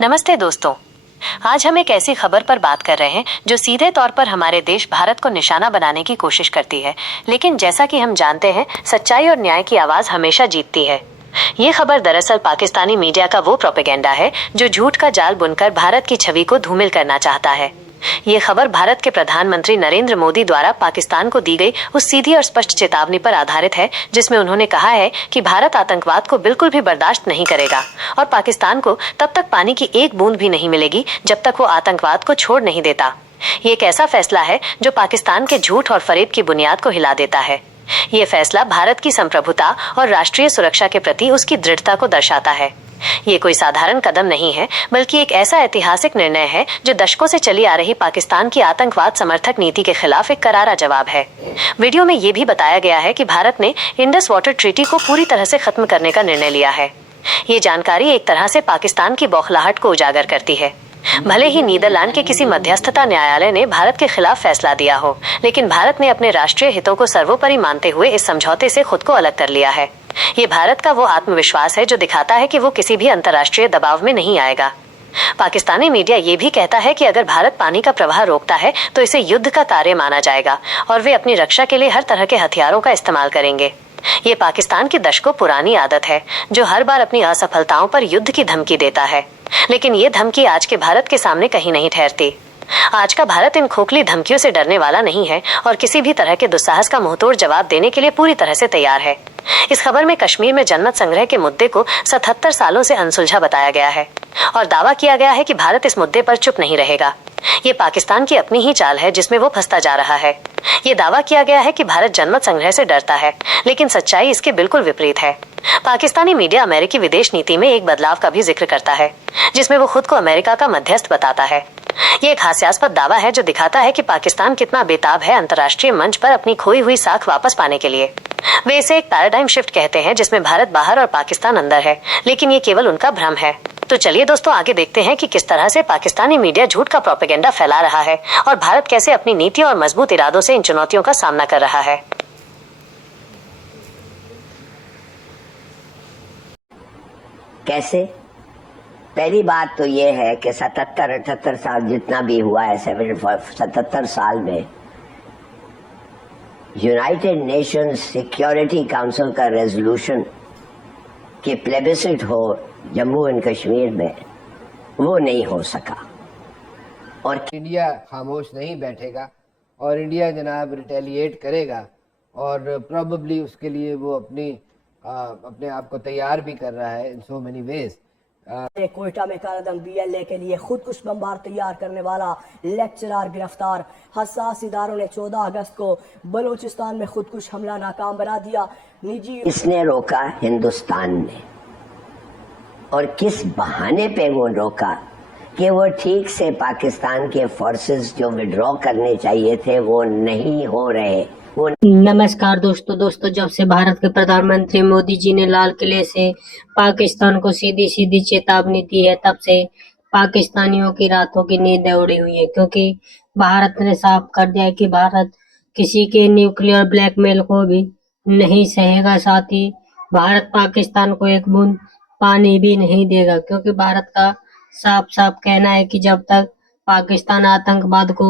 नमस्ते दोस्तों, आज हम एक ऐसी खबर पर बात कर रहे हैं जो सीधे तौर पर हमारे देश भारत को निशाना बनाने की कोशिश करती है, लेकिन जैसा कि हम जानते हैं, सच्चाई और न्याय की आवाज हमेशा जीतती है। ये खबर दरअसल पाकिस्तानी मीडिया का वो प्रोपेगेंडा है जो झूठ का जाल बुनकर भारत की छवि को धूमिल करना चाहता है। ये खबर भारत के प्रधानमंत्री नरेंद्र मोदी द्वारा पाकिस्तान को दी गई उस सीधी और स्पष्ट चेतावनी पर आधारित है, जिसमें उन्होंने कहा है कि भारत आतंकवाद को बिल्कुल भी बर्दाश्त नहीं करेगा और पाकिस्तान को तब तक पानी की एक बूंद भी नहीं मिलेगी जब तक वो आतंकवाद को छोड़ नहीं देता। ये एक ऐसा फैसला है जो पाकिस्तान के झूठ और फरेब की बुनियाद को हिला देता है। ये फैसला भारत की संप्रभुता और राष्ट्रीय सुरक्षा के प्रति उसकी दृढ़ता को दर्शाता है। ये कोई साधारण कदम नहीं है, बल्कि एक ऐसा ऐतिहासिक निर्णय है जो दशकों से चली आ रही पाकिस्तान की आतंकवाद समर्थक नीति के खिलाफ एक करारा जवाब है। वीडियो में ये भी बताया गया है कि भारत ने इंडस वाटर ट्रीटी को पूरी तरह से खत्म करने का निर्णय लिया है। ये जानकारी एक तरह से पाकिस्तान की बौखलाहट को उजागर करती है। भले ही नीदरलैंड के किसी मध्यस्थता न्यायालय ने भारत के खिलाफ फैसला दिया हो, लेकिन भारत ने अपने राष्ट्रीय हितों को सर्वोपरि मानते हुए इस समझौते से खुद को अलग कर लिया है। ये भारत का वो आत्मविश्वास है जो दिखाता है कि वो किसी भी अंतर्राष्ट्रीय दबाव में नहीं आएगा। पाकिस्तानी मीडिया ये भी कहता है कि अगर भारत पानी का प्रवाह रोकता है तो इसे युद्ध का कार्य माना जाएगा और वे अपनी रक्षा के लिए हर तरह के हथियारों का इस्तेमाल करेंगे। ये पाकिस्तान की दशकों पुरानी आदत है जो हर बार अपनी असफलताओं पर युद्ध की धमकी देता है, लेकिन ये धमकी आज के भारत के सामने कहीं नहीं ठहरती। आज का भारत इन खोखली धमकियों से डरने वाला नहीं है और किसी भी तरह के दुस्साहस का मुंहतोड़ जवाब देने के लिए पूरी तरह से तैयार है। इस खबर में कश्मीर में जनमत संग्रह के मुद्दे को 77 सालों से अनसुलझा बताया गया है और दावा किया गया है कि भारत इस मुद्दे पर चुप नहीं रहेगा। ये पाकिस्तान की अपनी ही चाल है जिसमें वो फंसता जा रहा है। ये दावा किया गया है कि भारत जनमत संग्रह से डरता है, लेकिन सच्चाई इसके बिल्कुल विपरीत है। पाकिस्तानी मीडिया अमेरिकी विदेश नीति में एक बदलाव का भी जिक्र करता है, जिसमें वो खुद को अमेरिका का मध्यस्थ बताता है। ये एक हास्यास्पद दावा है जो दिखाता है कि पाकिस्तान कितना बेताब है अंतर्राष्ट्रीय मंच पर अपनी खोई हुई साख वापस पाने के लिए। वे इसे एक पैराडाइम शिफ्ट कहते हैं जिसमें भारत बाहर और पाकिस्तान अंदर है, लेकिन ये केवल उनका भ्रम है। तो चलिए दोस्तों, आगे देखते हैं कि किस तरह से पाकिस्तानी मीडिया झूठ का प्रोपेगेंडा फैला रहा है और भारत कैसे अपनी नीति और मजबूत इरादों से इन चुनौतियों का सामना कर रहा है। कैसे? पहली बात तो ये है कि 77-78 साल जितना भी हुआ है, 77 साल में यूनाइटेड नेशंस सिक्योरिटी काउंसिल का रेजोल्यूशन कि प्लेबिसिट हो जम्मू एंड कश्मीर में, वो नहीं हो सका। और इंडिया खामोश नहीं बैठेगा और इंडिया जनाब रिटेलिएट करेगा और प्रॉबेबली उसके लिए वो अपने आप को तैयार भी कर रहा है इन सो मेनी वेज। कोयटा में कारदम BLA के लिए खुदकुश बमबार तैयार करने वाला लेक्चरर गिरफ्तार। हसास इदारों ने 14 अगस्त को बलूचिस्तान में खुदकुश हमला नाकाम बना दिया। निजी इसने रोका हिंदुस्तान ने, और किस बहाने पे वो रोका कि वो ठीक से पाकिस्तान के फोर्सेस जो विड्रॉ करने चाहिए थे वो नहीं हो रहे। नमस्कार दोस्तों, जब से भारत के प्रधानमंत्री मोदी जी ने लाल किले से पाकिस्तान को सीधी सीधी चेतावनी दी है, तब से पाकिस्तानियों की रातों की नींद उड़ी हुई है, क्योंकि भारत ने साफ कर दिया है कि भारत किसी के न्यूक्लियर ब्लैकमेल को भी नहीं सहेगा। साथ ही भारत पाकिस्तान को एक बूंद पानी भी नहीं देगा, क्योंकि भारत का साफ साफ कहना है कि जब तक पाकिस्तान आतंकवाद को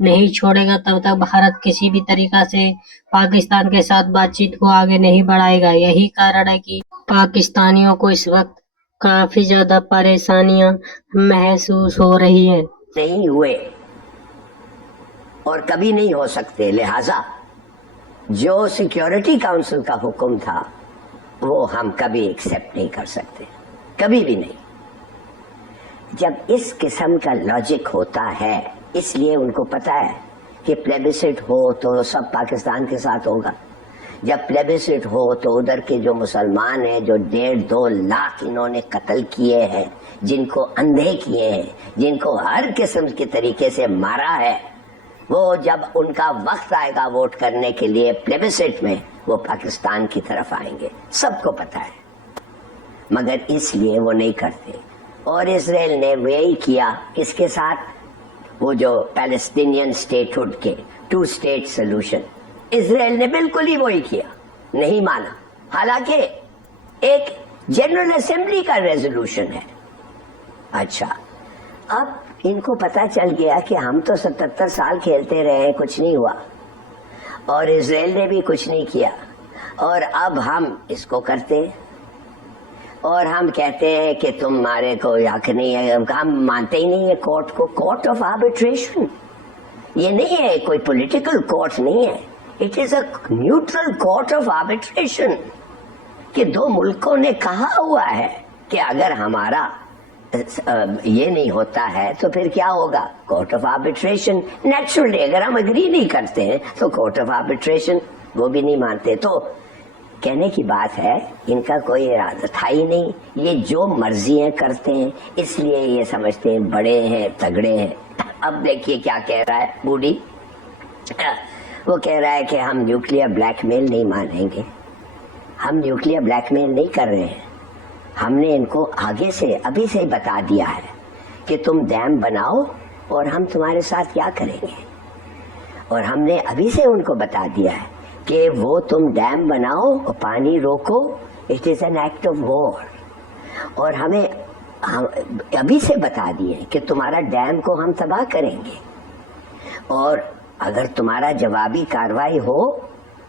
नहीं छोड़ेगा तब तक भारत किसी भी तरीका से पाकिस्तान के साथ बातचीत को आगे नहीं बढ़ाएगा। यही कारण है कि पाकिस्तानियों को इस वक्त काफी ज्यादा परेशानियां महसूस हो रही है। नहीं हुए और कभी नहीं हो सकते, लिहाजा जो सिक्योरिटी काउंसिल का हुक्म था वो हम कभी एक्सेप्ट नहीं कर सकते, कभी भी नहीं। जब इस किस्म का लॉजिक होता है, इसलिए उनको पता है कि प्लेबिसिट हो तो सब पाकिस्तान के साथ होगा। जब प्लेबिसिट हो तो उधर के जो मुसलमान हैं, जो 1.5-2 लाख इन्होंने कत्ल किए हैं, जिनको अंधे किए हैं, जिनको हर किस्म के तरीके से मारा है, वो जब उनका वक्त आएगा वोट करने के लिए प्लेबिसिट में, वो पाकिस्तान की तरफ आएंगे। सबको पता है, मगर इसलिए वो नहीं करते। और इसराइल ने वही किया किसके साथ, वो जो पैलेस्टीनियन स्टेटहुड के 2 स्टेट सोल्यूशन, इसराइल ने बिल्कुल ही वही किया, नहीं माना। हालांकि एक जनरल असेंबली का रेजोल्यूशन है अच्छा, अब इनको पता चल गया कि हम तो 77 साल खेलते रहे, कुछ नहीं हुआ, और इजराइल ने भी कुछ नहीं किया, और अब हम इसको करते हैं और हम कहते हैं कि तुम्हारे को हक नहीं है। हम मानते ही नहीं है कोर्ट को, कोर्ट ऑफ आर्बिट्रेशन। ये नहीं है कोई पॉलिटिकल कोर्ट नहीं है, it is a neutral court of arbitration कि दो मुल्कों ने कहा हुआ है कि अगर हमारा ये नहीं होता है तो फिर क्या होगा, कोर्ट ऑफ आर्बिट्रेशन। नेचुरली अगर हम एग्री नहीं करते हैं तो कोर्ट ऑफ आर्बिट्रेशन, वो भी नहीं मानते। तो कहने की बात है इनका कोई इरादा था ही नहीं, ये जो मर्जी है करते हैं, इसलिए ये समझते हैं बड़े हैं तगड़े हैं। अब देखिए क्या कह रहा है बूढ़ी, वो कह रहा है कि हम न्यूक्लियर ब्लैकमेल नहीं मानेंगे। हम न्यूक्लियर ब्लैकमेल नहीं कर रहे हैं, हमने इनको आगे से अभी से ही बता दिया है कि तुम डैम बनाओ और हम तुम्हारे साथ क्या करेंगे, और हमने अभी से उनको बता दिया है कि वो तुम डैम बनाओ और पानी रोको, it is an act of war. और हम अभी से बता दिए कि तुम्हारा डैम को हम तबाह करेंगे, और अगर तुम्हारा जवाबी कार्रवाई हो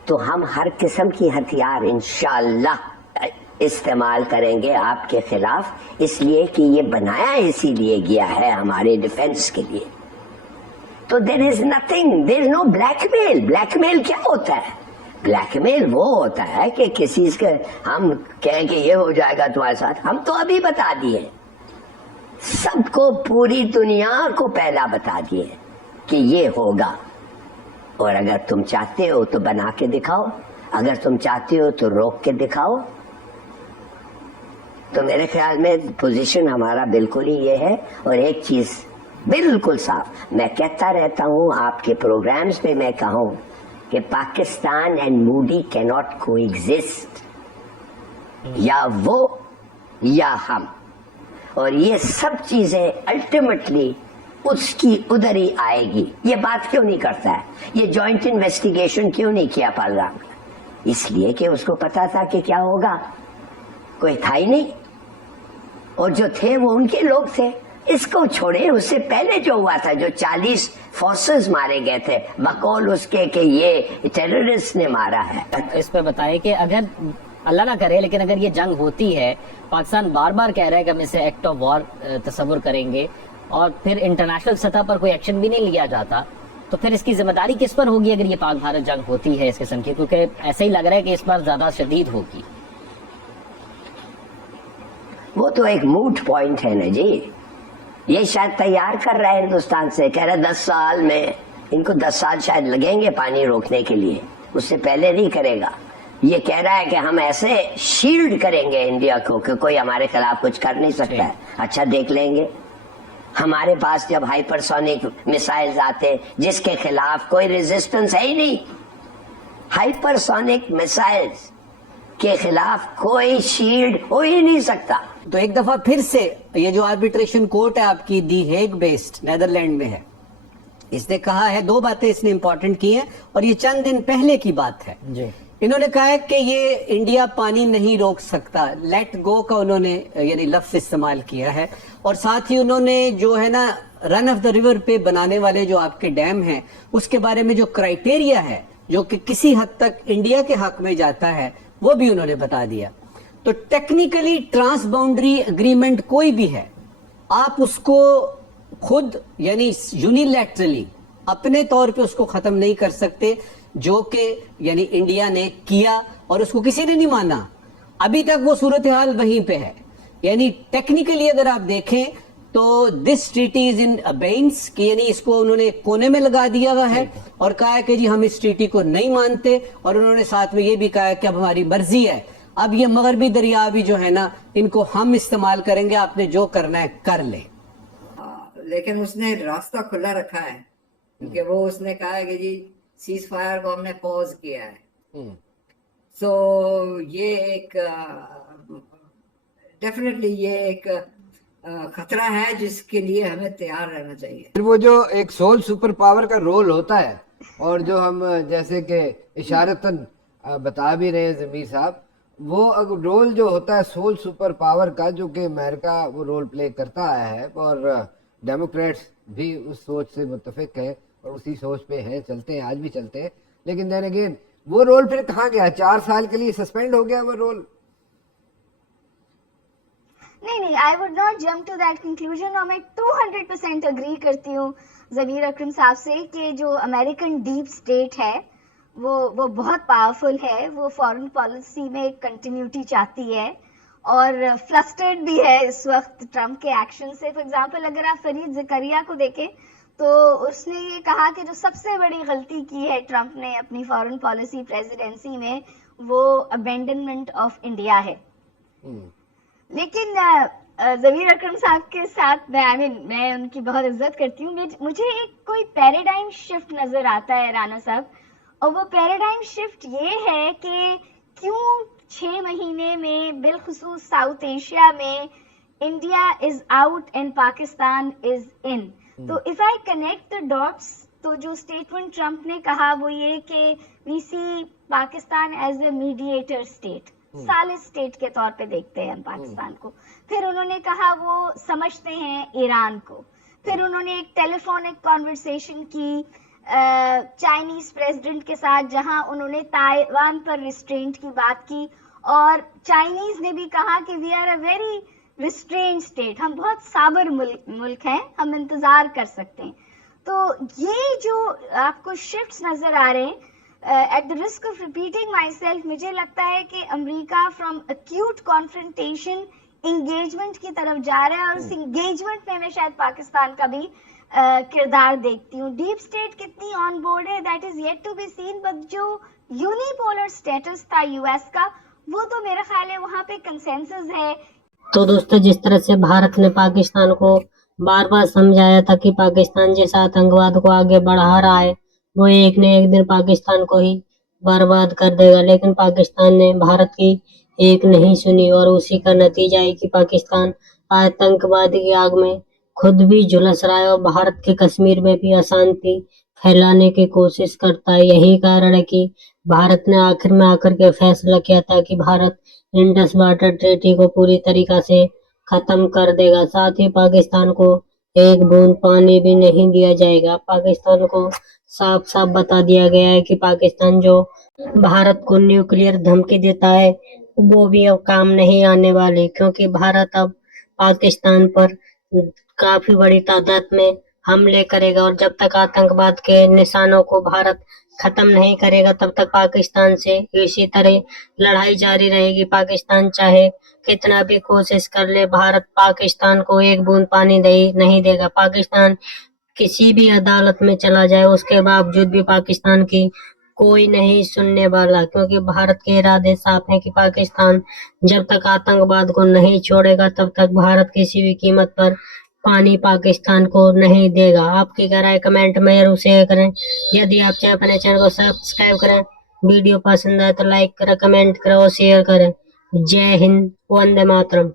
तो हम हर किस्म की हथियार इंशाअल्लाह इस्तेमाल करेंगे आपके खिलाफ, इसलिए कि ये बनाया इसीलिए गया है हमारे डिफेंस के लिए। तो there is nothing, there is no blackmail. Blackmail क्या होता है? ब्लैकमेल वो होता है कि किसी के हम कहें कि ये हो जाएगा तुम्हारे साथ, हम तो अभी बता दिए सबको, पूरी दुनिया को पहला बता दिए कि ये होगा, और अगर तुम चाहते हो तो बना के दिखाओ, अगर तुम चाहते हो तो रोक के दिखाओ। तो मेरे ख्याल में पोजीशन हमारा बिल्कुल ही ये है। और एक चीज बिल्कुल साफ, मैं कहता रहता हूं आपके प्रोग्राम्स पे, मैं कहूं कि Pakistan and Moody can not coexist, या वो या हम, और ये सब चीजें अल्टीमेटली उसकी उधर ही आएगी। ये बात क्यों नहीं करता है, ये जॉइंट इन्वेस्टिगेशन क्यों नहीं किया पालराम? इसलिए कि उसको पता था कि क्या होगा, कोई था ही नहीं, और जो थे वो उनके लोग थे। इसको छोड़े, उससे पहले जो हुआ था, जो 40 फोर्सेस मारे गए थे बकौल उसके कि ये टेररिस्ट ने मारा है। इस पर बताए कि अगर अल्लाह ना करे लेकिन अगर ये जंग होती है, पाकिस्तान बार बार कह रहा है कि हम इसे एक्ट ऑफ वॉर तस्वुर करेंगे, और फिर इंटरनेशनल सतह पर कोई एक्शन भी नहीं लिया जाता, तो फिर इसकी जिम्मेदारी किस पर होगी अगर ये पाक भारत जंग होती है इस किस्म की? क्योंकि ऐसा ही लग रहा है कि इस बार ज्यादा शदीद होगी। वो तो एक मूट पॉइंट है ना जी, ये शायद तैयार कर रहा है हिंदुस्तान से, कह रहा है 10 साल में, इनको 10 साल शायद लगेंगे पानी रोकने के लिए, उससे पहले नहीं करेगा। ये कह रहा है कि हम ऐसे शील्ड करेंगे इंडिया को कि कोई हमारे खिलाफ कुछ कर नहीं सकता है। अच्छा देख लेंगे, हमारे पास जब हाइपरसोनिक मिसाइल्स आते जिसके खिलाफ कोई रेजिस्टेंस है ही नहीं, हाइपरसोनिक मिसाइल्स के खिलाफ कोई शील्ड हो ही नहीं सकता। तो एक दफा फिर से ये जो आर्बिट्रेशन कोर्ट है आपकी दी हेग बेस्ड नेदरलैंड में है, इसने कहा है, 2 बातें इसने इंपॉर्टेंट की हैं, और ये चंद दिन पहले की बात है जी। इन्होंने कहा है कि ये इंडिया पानी नहीं रोक सकता, लेट गो का उन्होंने यानी लफ्ज इस्तेमाल किया है, और साथ ही उन्होंने जो है ना रन ऑफ द रिवर पे बनाने वाले जो आपके डैम हैं उसके बारे में जो क्राइटेरिया है जो कि किसी हद तक इंडिया के हक में जाता है वो भी उन्होंने बता दिया। तो टेक्निकली ट्रांस बाउंड्री एग्रीमेंट कोई भी है, आप उसको खुद यानी यूनिलैटरली अपने तौर पे उसको खत्म नहीं कर सकते, जो कि यानी इंडिया ने किया और उसको किसी ने नहीं माना। अभी तक वो सूरत हाल वहीं पे है। यानी टेक्निकली अगर आप देखें तो दिस ट्रीटी इज इन अबेंस, कि यानी इसको उन्होंने कोने में लगा दिया हुआ है और कहा है कि जी हम इस ट्रीटी को नहीं मानते, और उन्होंने साथ में ये भी कहा है कि अब हमारी मर्जी है, अब ये मगरबी दरिया भी जो है ना इनको हम इस्तेमाल करेंगे, आपने जो करना है कर ले। लेकिन उसने रास्ता खुला रखा है, क्योंकि वो उसने कहा है कि जी सीज फायर को हमने पॉज किया है। सो ये एक डेफिनेटली ये एक खतरा है जिसके लिए हमें तैयार रहना चाहिए। फिर वो जो एक सोल सुपर पावर का रोल होता है, और जो हम जैसे कि इशारतन बता भी रहे हैं ज़मीर साहब, وہ رول جو ہوتا ہے سول سپر پاور کا، جو کہ امریکہ وہ رول پلے کرتا آیا ہے، اور ڈیموکریٹس بھی اس سوچ سے متفق ہیں اور اسی سوچ پہ ہیں، چلتے ہیں، آج بھی چلتے ہیں. لیکن دین اگین وہ رول پھر کہاں گیا؟ 4 سال کے لیے سسپینڈ ہو گیا وہ رول. نہیں I would not jump to that conclusion, اور میں 200% اگری کرتی ہوں ضمیر اکرم صاحب سے کہ جو امریکن ڈیپ اسٹیٹ ہے وہ بہت پاورفل ہے. وہ فارن پالیسی میں کنٹینیوٹی چاہتی ہے اور فلسٹرڈ بھی ہے اس وقت ٹرمپ کے ایکشن سے. فار ایگزامپل اگر آپ فرید زکریا کو دیکھیں تو اس نے یہ کہا کہ جو سب سے بڑی غلطی کی ہے ٹرمپ نے اپنی فارن پالیسی پریزیڈنسی میں، وہ ابینڈنمنٹ آف انڈیا ہے. لیکن ضمیر اکرم صاحب کے ساتھ میں ان کی بہت عزت کرتی ہوں. مجھے ایک کوئی پیراڈائم شفٹ نظر آتا ہے رانا صاحب، اور وہ پیراڈائم شفٹ یہ ہے کہ کیوں 6 مہینے میں بالخصوص ساؤتھ ایشیا میں India is out and Pakistan is in. تو if I connect the dots, تو جو اسٹیٹمنٹ ٹرمپ نے کہا وہ یہ کہ we see Pakistan as a mediator state, ثالث اسٹیٹ کے طور پہ دیکھتے ہیں ہم پاکستان کو. پھر انہوں نے کہا وہ سمجھتے ہیں ایران کو. پھر انہوں نے ایک ٹیلی فونک کانورسیشن کی چائنیز پریزیڈنٹ کے ساتھ، جہاں انہوں نے تائیوان پر ریسٹرینٹ کی بات کی، اور چائنیز نے بھی کہا کہ we are a very restrained state, ہم بہت صابر ملک ہیں، ہم انتظار کر سکتے ہیں. تو یہ جو آپ کو شفٹس نظر آ رہے ہیں، at the risk of repeating myself, مجھے لگتا ہے کہ America from acute confrontation engagement کی طرف جا رہا ہے، اور اس انگیجمنٹ میں میں شاید پاکستان کا بھی کردار دیکھتی ہوں. ڈیپ اسٹیٹ کتنی آن بورڈ ہے that is yet to be seen, but جو یونیپولر اسٹیٹس تھا یو ایس کا، وہ تو میرا خیال ہے وہاں پہ کنسنسس ہے. تو دوستو، جس طرح سے بھارت نے پاکستان کو بار بار سمجھایا تھا کہ پاکستان جیسا آتنکواد کو آگے بڑھا رہا ہے، وہ ایک نہ ایک دن پاکستان کو ہی برباد کر دے گا، لیکن پاکستان نے بھارت کی ایک نہیں سنی، اور اسی کا نتیجہ ہے کہ پاکستان آتنکوادی کی آگ میں خود بھی جھلس رہا ہے، اور بھارت کے کشمیر میں بھی اشانتی پھیلانے کی کوشش کرتا ہے. یہی کارن ہے کہ بھارت نے آخر میں آ کر کے فیصلہ کیا تھا کہ بھارت انڈس واٹر ٹریٹی کو پوری طریقہ سے ختم کر دے گا. ساتھ ہی پاکستان کو ایک بوند پانی بھی نہیں دیا جائے گا. پاکستان کو صاف صاف بتا دیا گیا ہے کہ پاکستان جو بھارت کو نیوکلیئر دھمکی دیتا ہے وہ بھی اب کام نہیں آنے والی، کیونکہ بھارت اب پاکستان پر کافی بڑی تعداد میں حملے کرے گا، اور جب تک آتنکواد کے نشانوں کو بھارت ختم نہیں کرے گا تب تک پاکستان سے اسی طرح لڑائی جاری رہے گی. پاکستان چاہے کتنا بھی کوشش کر لے، بھارت پاکستان کو ایک بوند پانی نہیں دے گا. پاکستان کسی بھی عدالت میں چلا جائے، اس کے باوجود بھی پاکستان کی کوئی نہیں سننے والا، کیونکہ بھارت کے ارادے صاف ہیں کہ پاکستان جب تک آتنکواد کو نہیں چھوڑے گا تب تک بھارت کسی بھی قیمت پر پانی پاکستان کو نہیں دے گا. آپ کی کیا رائے کمنٹ میں ضرور شیئر کریں. یدی آپ چاہیں اپنے چینل کو سبسکرائب کریں، ویڈیو پسند آئے تو لائک کریں، کمنٹ کریں اور شیئر کریں. جے ہند، وندے ماترم.